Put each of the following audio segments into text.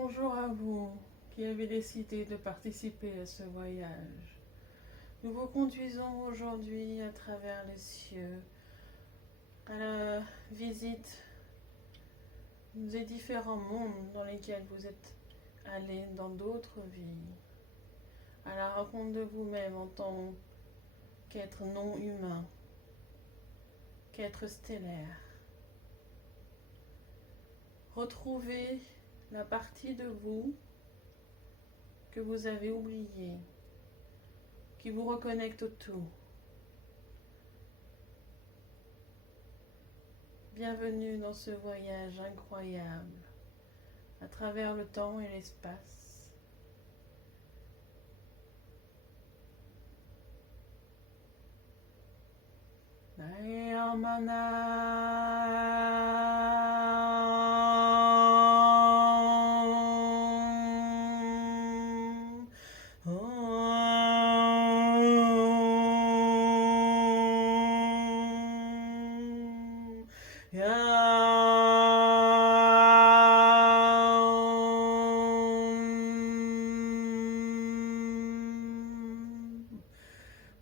Bonjour à vous qui avez décidé de participer à ce voyage. Nous vous conduisons aujourd'hui à travers les cieux, à la visite des différents mondes dans lesquels vous êtes allés dans d'autres vies, à la rencontre de vous-même en tant qu'être non humain, qu'être stellaire. Retrouvez la partie de vous que vous avez oubliée, qui vous reconnecte au tout. Bienvenue dans ce voyage incroyable à travers le temps et l'espace.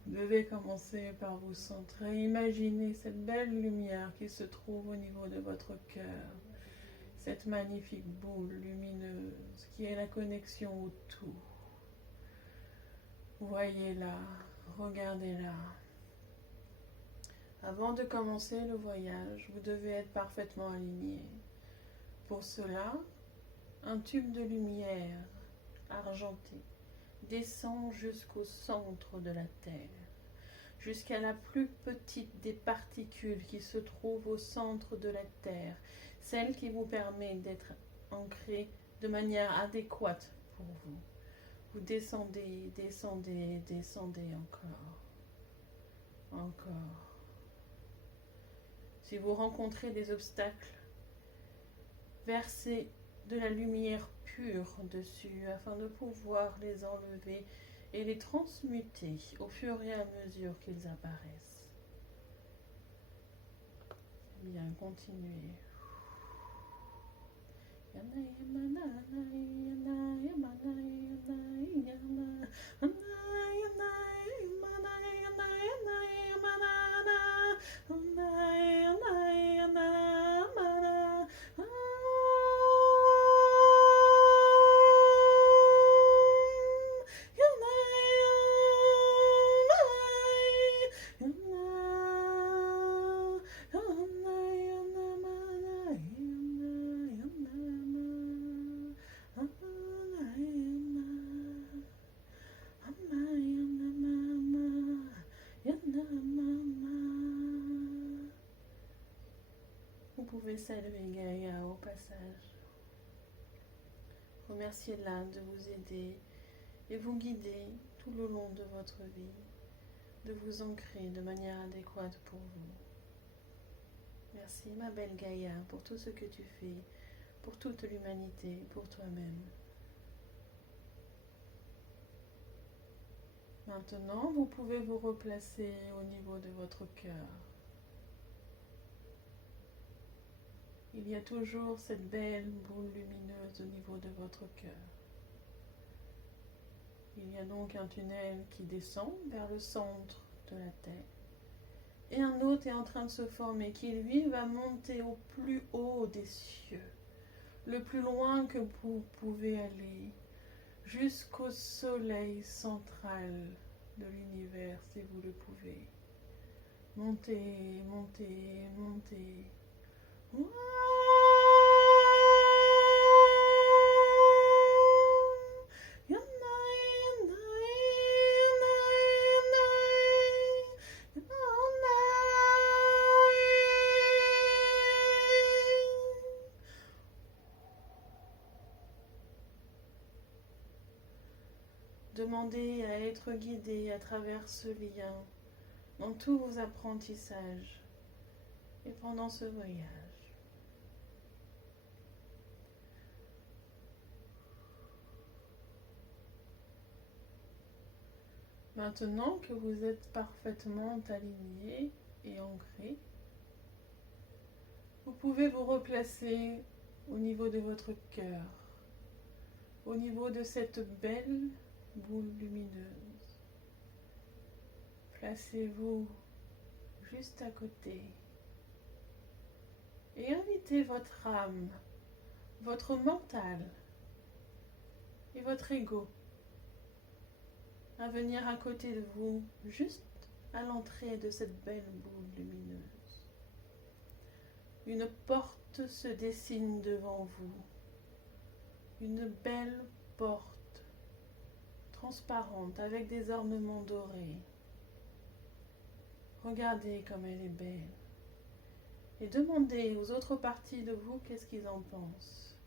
Vous devez commencer par vous centrer. Imaginez cette belle lumière qui se trouve au niveau de votre cœur. Cette magnifique boule lumineuse qui est la connexion au tout. Voyez-la, regardez-la. Avant de commencer le voyage, vous devez être parfaitement aligné. Pour cela, un tube de lumière argenté descend jusqu'au centre de la Terre, jusqu'à la plus petite des particules qui se trouve au centre de la Terre, celle qui vous permet d'être ancré de manière adéquate pour vous. Vous descendez, descendez, descendez encore, encore. Si vous rencontrez des obstacles, versez de la lumière pure dessus afin de pouvoir les enlever et les transmuter au fur et à mesure qu'ils apparaissent. Bien, continuez. Vous pouvez saluer Gaïa au passage. Remerciez-la de vous aider et vous guider tout le long de votre vie, de vous ancrer de manière adéquate pour vous. Merci ma belle Gaïa pour tout ce que tu fais, pour toute l'humanité, pour toi-même. Maintenant, vous pouvez vous replacer au niveau de votre cœur. Il y a toujours cette belle boule lumineuse au niveau de votre cœur. Il y a donc un tunnel qui descend vers le centre de la Terre. Et un autre est en train de se former qui, lui, va monter au plus haut des cieux. Le plus loin que vous pouvez aller, jusqu'au soleil central de l'univers, si vous le pouvez. Montez, montez, montez. Wow. Demandez à être guidé à travers ce lien dans tous vos apprentissages et pendant ce voyage. Maintenant que vous êtes parfaitement aligné et ancré, vous pouvez vous replacer au niveau de votre cœur. au niveau de cette belle boule lumineuse. Placez-vous juste à côté et invitez votre âme, votre mental et votre ego à venir à côté de vous, juste à l'entrée de cette belle boule lumineuse. Une porte se dessine devant vous, une belle porte transparente avec des ornements dorés. Regardez comme elle est belle et demandez aux autres parties de vous qu'est-ce qu'ils en pensent.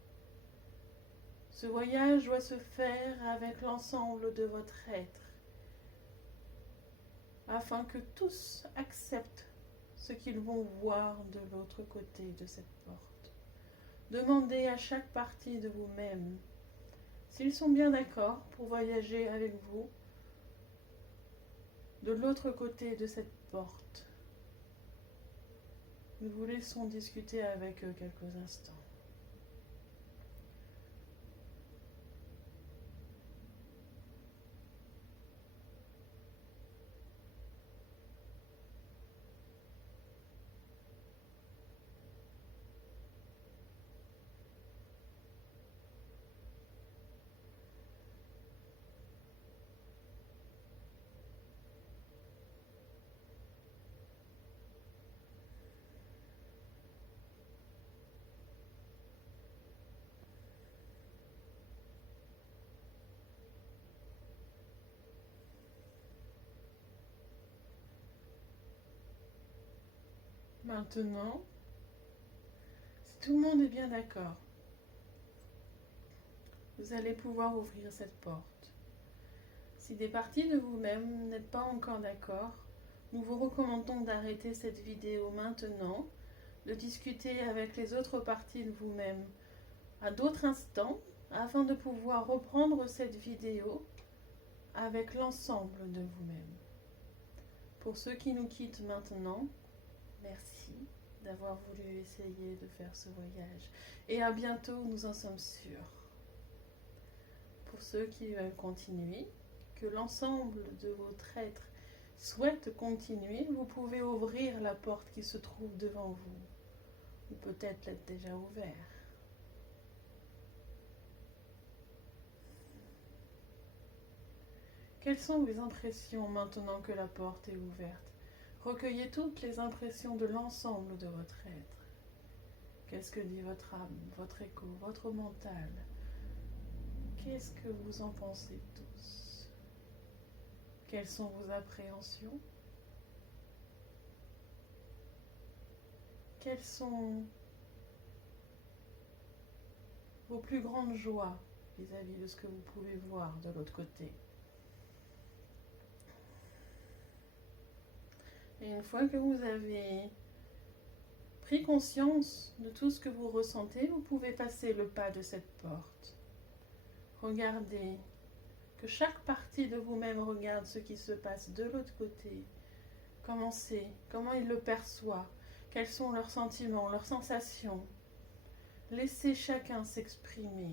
Ce voyage doit se faire avec l'ensemble de votre être, afin que tous acceptent ce qu'ils vont voir de l'autre côté de cette porte. Demandez à chaque partie de vous-même s'ils sont bien d'accord pour voyager avec vous de l'autre côté de cette porte. Nous vous laissons discuter avec eux quelques instants. Maintenant, si tout le monde est bien d'accord, vous allez pouvoir ouvrir cette porte. Si des parties de vous-même n'êtes pas encore d'accord, nous vous recommandons d'arrêter cette vidéo maintenant, de discuter avec les autres parties de vous-même à d'autres instants, afin de pouvoir reprendre cette vidéo avec l'ensemble de vous-même. Pour ceux qui nous quittent maintenant, merci d'avoir voulu essayer de faire ce voyage. Et à bientôt, nous en sommes sûrs. Pour ceux qui veulent continuer, que l'ensemble de votre être souhaite continuer, vous pouvez ouvrir la porte qui se trouve devant vous. Ou peut-être l'être déjà ouvert. Quelles sont vos impressions maintenant que la porte est ouverte? Recueillez toutes les impressions de l'ensemble de votre être. Qu'est-ce que dit votre âme, votre écho, votre mental? Qu'est-ce que vous en pensez tous? Quelles sont vos appréhensions? Quelles sont vos plus grandes joies vis-à-vis de ce que vous pouvez voir de l'autre côté? Et une fois que vous avez pris conscience de tout ce que vous ressentez, vous pouvez passer le pas de cette porte. Regardez, que chaque partie de vous-même regarde ce qui se passe de l'autre côté. Comment c'est, comment il le perçoit, quels sont leurs sentiments, leurs sensations. Laissez chacun s'exprimer,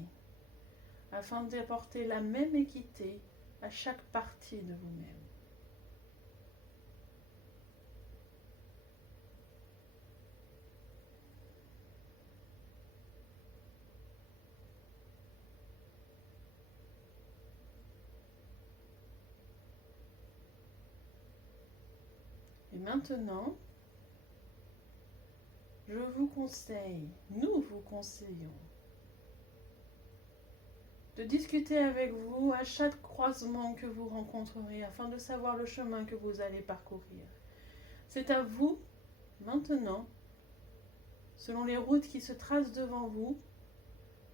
afin d'apporter la même équité à chaque partie de vous-même. Et maintenant, je vous conseille, nous vous conseillons, de discuter avec vous à chaque croisement que vous rencontrerez afin de savoir le chemin que vous allez parcourir. C'est à vous, maintenant, selon les routes qui se tracent devant vous,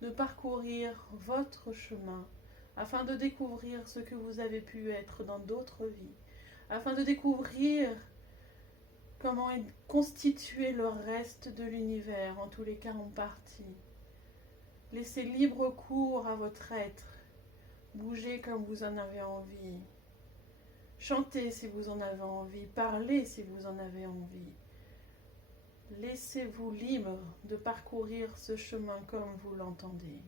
de parcourir votre chemin afin de découvrir ce que vous avez pu être dans d'autres vies, afin de découvrir comment est constitué le reste de l'univers, en tous les cas en partie. Laissez libre cours à votre être. Bougez comme vous en avez envie. Chantez si vous en avez envie. Parlez si vous en avez envie. Laissez-vous libre de parcourir ce chemin comme vous l'entendez.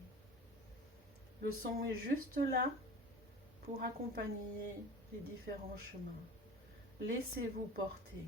Le son est juste là pour accompagner les différents chemins. Laissez-vous porter.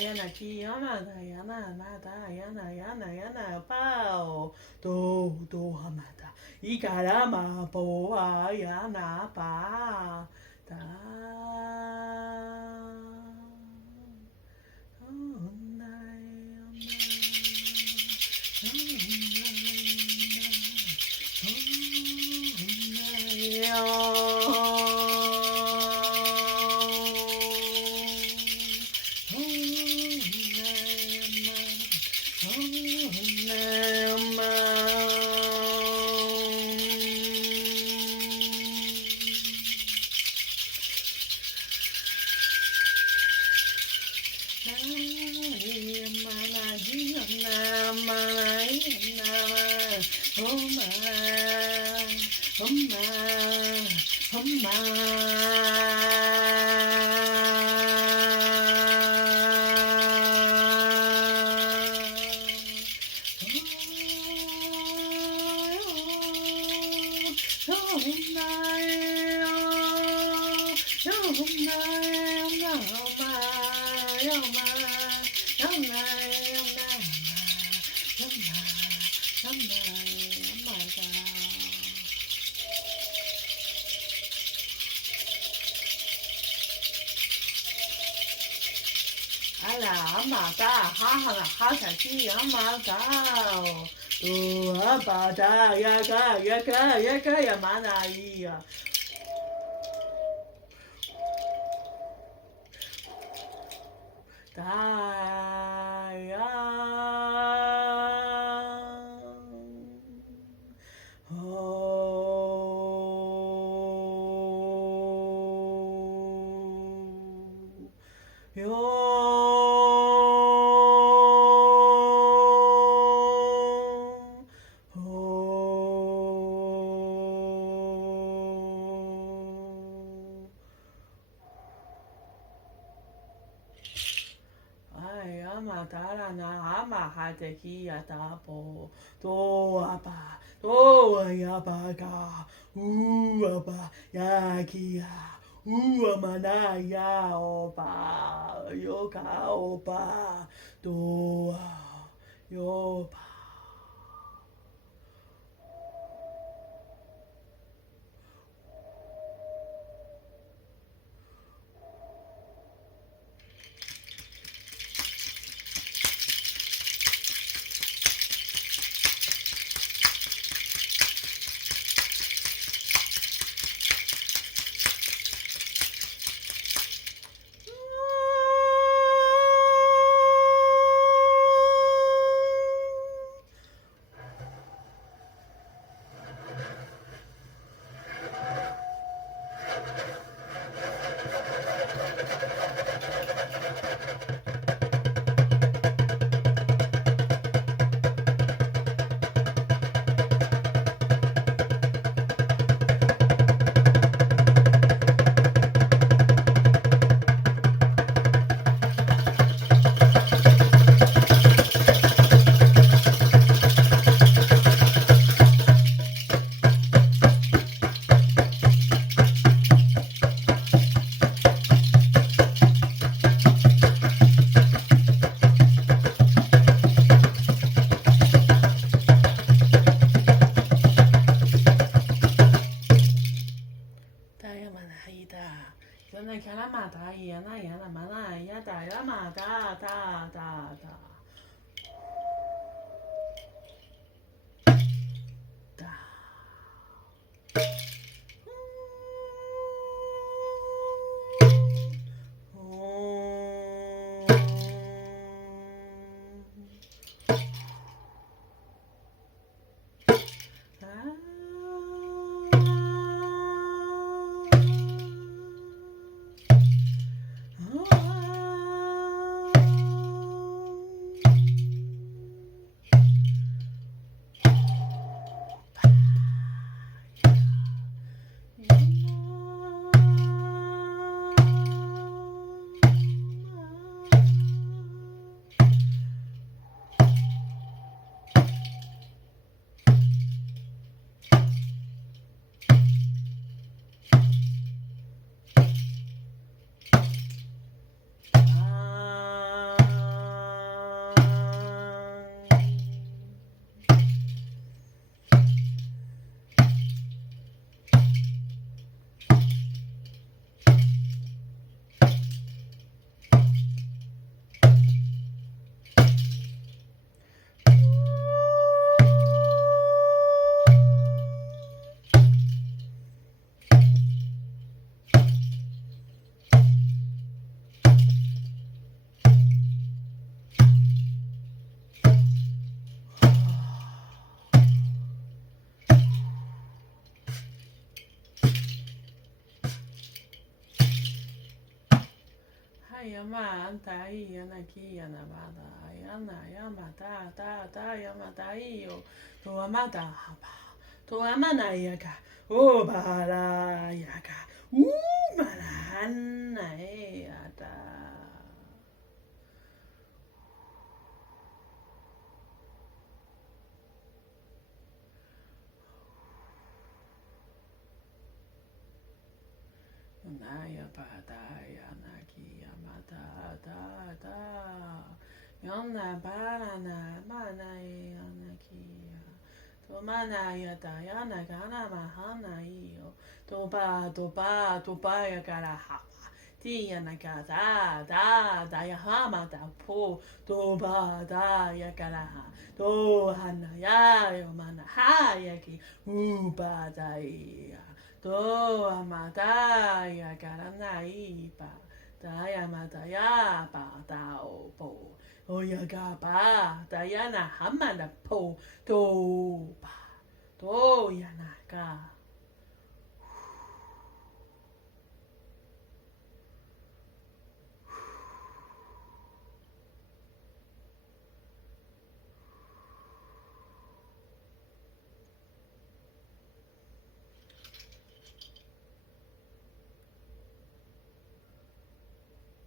Dayana Kiyama Dayana Dayana Yana Yana Pao Do Hamada Ikarama Poa Yana Pa Da Ala amata ha ha ha ta ki amata to abada yaka yamana iya. Matara na ama hateki atapo to apa ga apa yakia amana ya opa yoka opa to yopa. Yana kana mata yana mana yada yama da. Yama antai yana ki yana mada yana yama ta yama yo to amada haba to amana yaka o bala yaka malana ata. Naya padaya naki yamata ta yona barana mana yanaki to mana yata yana gana mahana iyo to ba ya gara hapa Tia nakata da da yahama da po do ba da yakalaha do hanaya yomana hayaki uba da ya do amada yakalana ipa da yamada ya ba da o po oyaga ba da yana hamana po do ba do yanaka.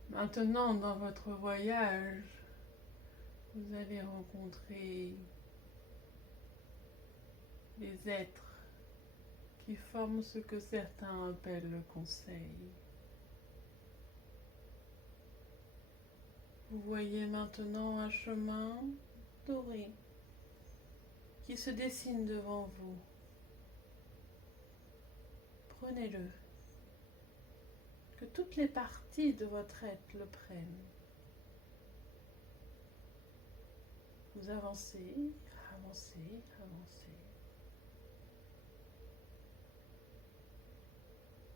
Maintenant, dans votre voyage, vous allez rencontrer les êtres qui forment ce que certains appellent le conseil. Vous voyez maintenant un chemin doré qui se dessine devant vous. Prenez-le. Que toutes les parties de votre être le prennent. Vous avancez, avancez, avancez.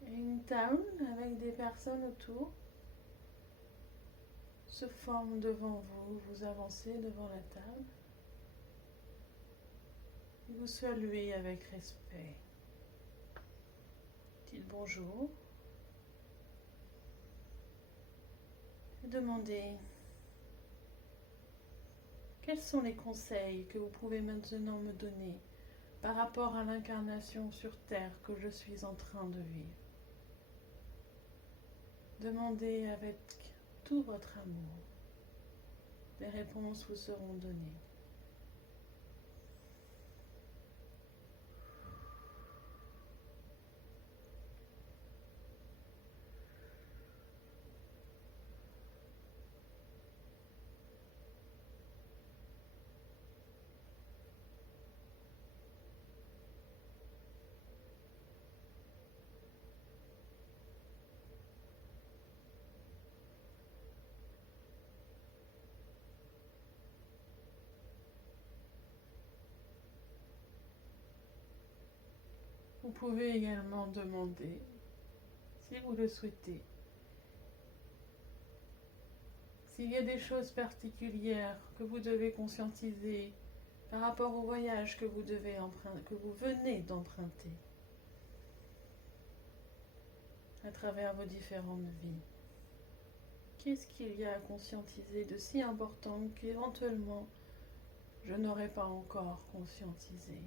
Et une table avec des personnes autour se forme devant vous. Vous avancez devant la table. Et vous saluez avec respect. Dites bonjour. Et demandez quels sont les conseils que vous pouvez maintenant me donner par rapport à l'incarnation sur Terre que je suis en train de vivre. Demandez avec tout votre amour. Les réponses vous seront données. Vous pouvez également demander, si vous le souhaitez, s'il y a des choses particulières que vous devez conscientiser par rapport au voyage que vous venez d'emprunter à travers vos différentes vies. Qu'est-ce qu'il y a à conscientiser de si important qu'éventuellement je n'aurais pas encore conscientisé?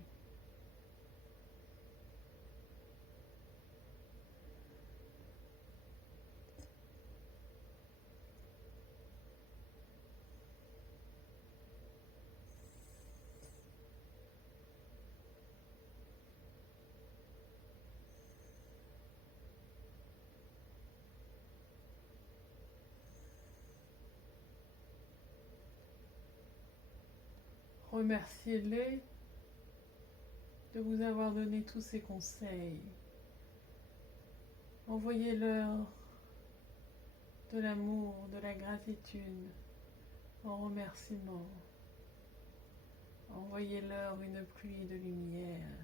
Remerciez-les de vous avoir donné tous ces conseils. Envoyez-leur de l'amour, de la gratitude, en remerciement. Envoyez-leur une pluie de lumière.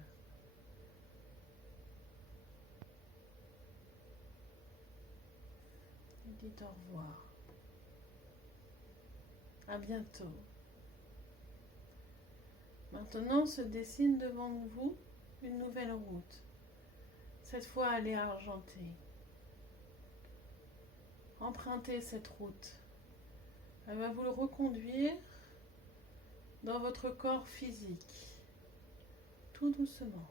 Et dites au revoir. À bientôt. Maintenant se dessine devant vous une nouvelle route. Cette fois, elle est argentée. Empruntez cette route. Elle va vous le reconduire dans votre corps physique, tout doucement.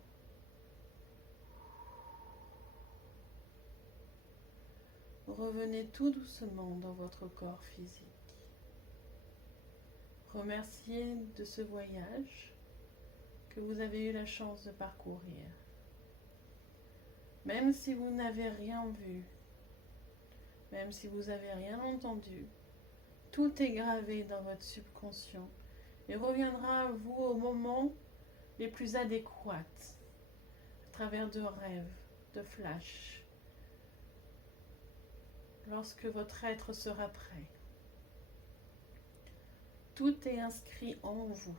Revenez tout doucement dans votre corps physique. Remerciez de ce voyage que vous avez eu la chance de parcourir. Même si vous n'avez rien vu, même si vous n'avez rien entendu, tout est gravé dans votre subconscient et reviendra à vous au moment les plus adéquats, à travers de rêves, de flashs, lorsque votre être sera prêt. Tout est inscrit en vous.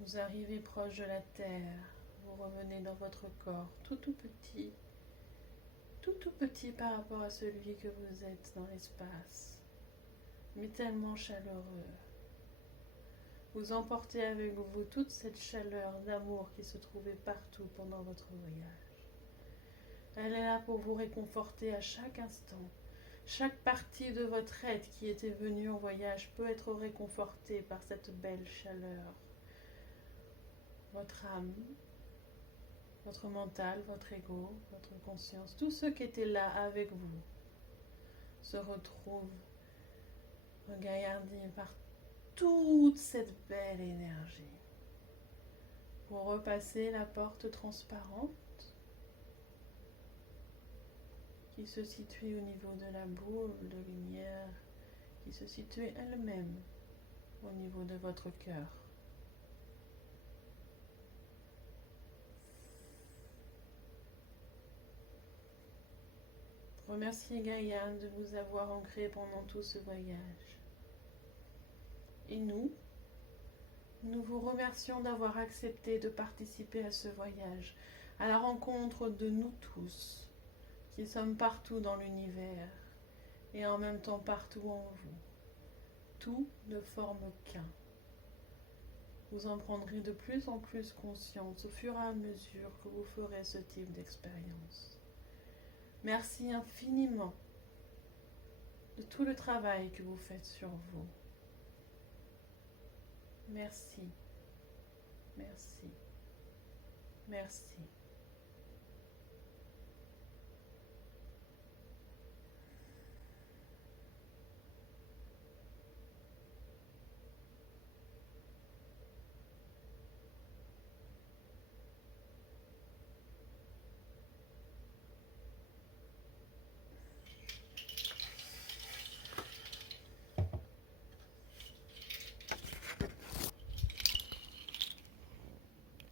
Vous arrivez proche de la terre, vous revenez dans votre corps, tout petit par rapport à celui que vous êtes dans l'espace, mais tellement chaleureux. Vous emportez avec vous toute cette chaleur d'amour qui se trouvait partout pendant votre voyage. Elle est là pour vous réconforter à chaque instant. Chaque partie de votre être qui était venue en voyage peut être réconfortée par cette belle chaleur. Votre âme, votre mental, votre ego, votre conscience, tous ceux qui étaient là avec vous se retrouvent regardés par toute cette belle énergie. Vous repassez la porte transparente qui se situe au niveau de la boule de lumière, qui se situe elle-même au niveau de votre cœur. Remerciez Gaïa de vous avoir ancré pendant tout ce voyage. Et nous vous remercions d'avoir accepté de participer à ce voyage, à la rencontre de nous tous, qui sommes partout dans l'univers et en même temps partout en vous. Tout ne forme qu'un. Vous en prendrez de plus en plus conscience au fur et à mesure que vous ferez ce type d'expérience. Merci infiniment de tout le travail que vous faites sur vous. Merci, merci, merci.